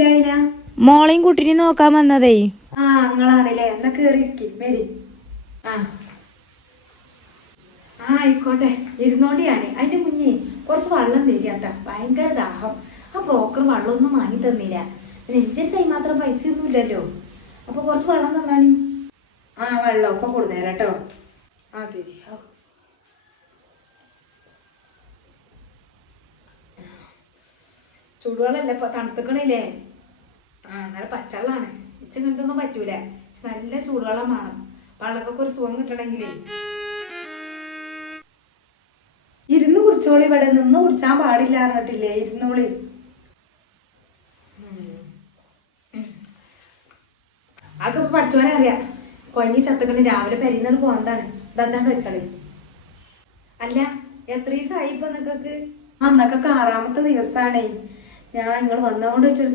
മനസ്സിലായില്ല. മോളെയും കുട്ടിനെ നോക്കാൻ വന്നതേ. ആ നിങ്ങളാണല്ലേ, എന്നാ കേറിയിരിക്കെ വരി. ആ ആയിക്കോട്ടെ, ഇരുന്നോണ്ടിയാണ്. അതിന്റെ മുന്നേ കുറച്ച് വെള്ളം തരികത്ത, ഭയങ്കര ദാഹം. ആ ബ്രോക്കർ വെള്ളമൊന്നും വാങ്ങി തന്നില്ല. നെഞ്ചൊരു കൈ മാത്രം പൈസ ഒന്നും ഇല്ലല്ലോ. അപ്പൊ കുറച്ച് വെള്ളം തന്നാണി. ആ വെള്ളം ഇപ്പൊ കൊടുന്നേരം കേട്ടോ. ആ തരി. ചൂടുവെള്ളല്ലേ ഇപ്പൊ, തണുത്തക്കണില്ലേ? ആ നല്ല പച്ചവെള്ളാണ്. ഇങ്ങനത്തൊന്നും പറ്റൂല. നല്ല ചൂടുവെള്ളം വേണം. വെള്ളക്കൊക്കെ ഒരു സുഖം കിട്ടണമെങ്കിലേ. ഇരുന്ന് കുടിച്ചോളി, ഇവിടെ നിന്ന് കുടിച്ചാൻ പാടില്ല പറഞ്ഞിട്ടില്ലേ? ഇരുന്നോളി. അതൊക്കെ ഇപ്പൊ പഠിച്ചോനെ അറിയാം. കൊഞ്ഞി ചത്തക്കണി രാവിലെ പരിന്നാണ് പോകുന്നതാണ്. ഇതെന്താണ്ട് വെച്ചാളി. അല്ല, എത്ര ദിവസമായി ഇപ്പൊ നിങ്ങക്ക്? അന്നൊക്കെ 6ാമത്തെ ദിവസാണേ. ഞാൻ നിങ്ങൾ വന്നതുകൊണ്ട് വെച്ചൊരു